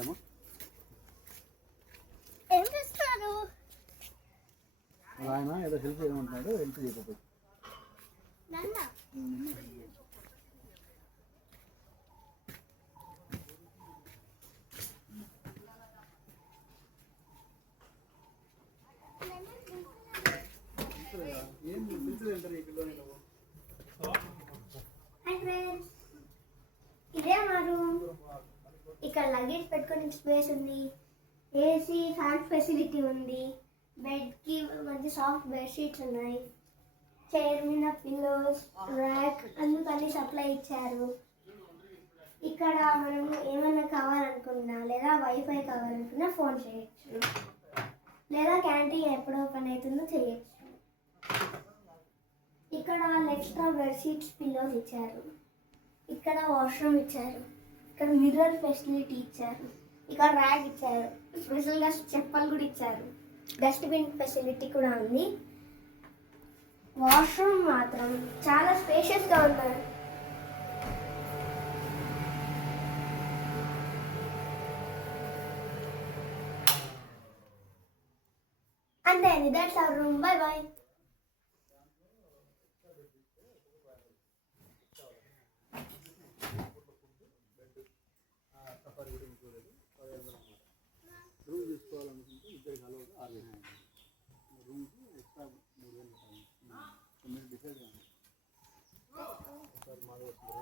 ఇద్దామా? ఏం చేస్తారు ఆయన ఏదో హెల్ప్ చేయమంటున్నాడు, హెల్ప్ చేయకపోతే ఏం పిలిచి ఇదే మా రూమ్. ఇక్కడ లగేజ్ పెట్టుకునే స్పేస్ ఉంది, ఏసీ, ఫ్యాన్ ఫెసిలిటీ ఉంది, బెడ్కి మంచి సాఫ్ట్ బెడ్షీట్స్ ఉన్నాయి, చైర్ మీద పిల్లోస్, ర్యాక్ అందుకని సప్లై ఇచ్చారు. ఇక్కడ మనం ఏమైనా కావాలనుకున్నా లేదా వైఫై కావాలనుకున్నా ఫోన్ చేయొచ్చు, లేదా క్యాంటీన్ ఎప్పుడు ఓపెన్ అవుతుందో చేయొచ్చు. ఇక్కడ వాళ్ళు ఎక్స్ట్రా బెడ్షీట్స్, పిల్లోస్ ఇచ్చారు. ఇక్కడ వాష్రూమ్ ఇచ్చారు, ఇక్కడ మిర్రర్ ఫెసిలిటీ ఇచ్చారు, ఇక్కడ ర్యాక్ ఇచ్చారు, స్పెషల్గా చెప్పలు కూడా ఇచ్చారు, డస్ట్బిన్ ఫెసిలిటీ కూడా ఉంది. వాష్రూమ్ మాత్రం చాలా స్పేషియస్గా ఉన్నాయి. అంతే, that's our room. By by. Room తీసుకోవాలనుకుంటే ఇద్దరికి అలౌ 6,000 రూమ్కి ఎక్స్ట్రా 3,000 మీరు డిసైడ్ కానీ ఒకసారి మాది వస్తుంది.